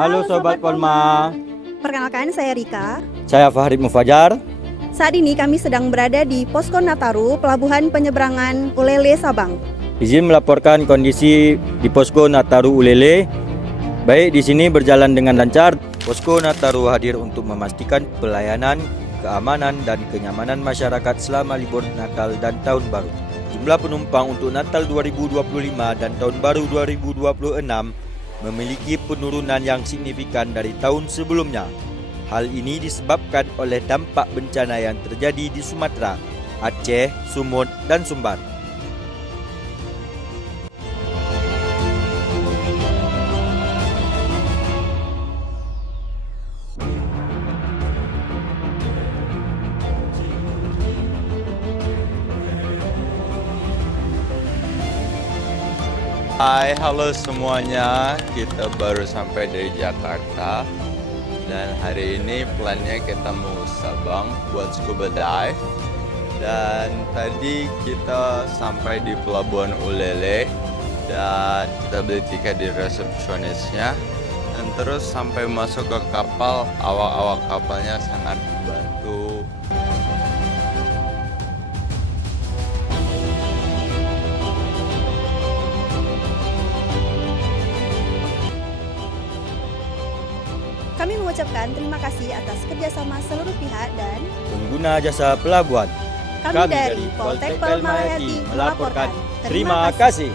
Halo Sobat Polma. Perkenalkan, saya Rika. Saya Fahri Mufajar. Saat ini kami sedang berada di Posko Nataru, Pelabuhan Penyeberangan Ulele, Sabang. Izin melaporkan kondisi di Posko Nataru Ulele. Baik, di sini berjalan dengan lancar. Posko Nataru hadir untuk memastikan pelayanan, keamanan, dan kenyamanan masyarakat selama libur Natal dan Tahun Baru. Jumlah penumpang untuk Natal 2025 dan Tahun Baru 2026 memiliki penurunan yang signifikan dari tahun sebelumnya. Hal ini disebabkan oleh dampak bencana yang terjadi di Sumatera, Aceh, Sumut, dan Sumbar. Hai, halo semuanya. Kita baru sampai dari Jakarta dan hari ini plannya kita mau Sabang buat scuba dive. Dan tadi kita sampai di Pelabuhan Ulele dan kita beli tiket di resepsionisnya. Dan terus sampai masuk ke kapal, awak-awak kapalnya sangat membantu. Kami mengucapkan terima kasih atas kerjasama seluruh pihak dan Pengguna jasa pelabuhan. kami dari Poltek Palmayati melaporkan. Terima kasih.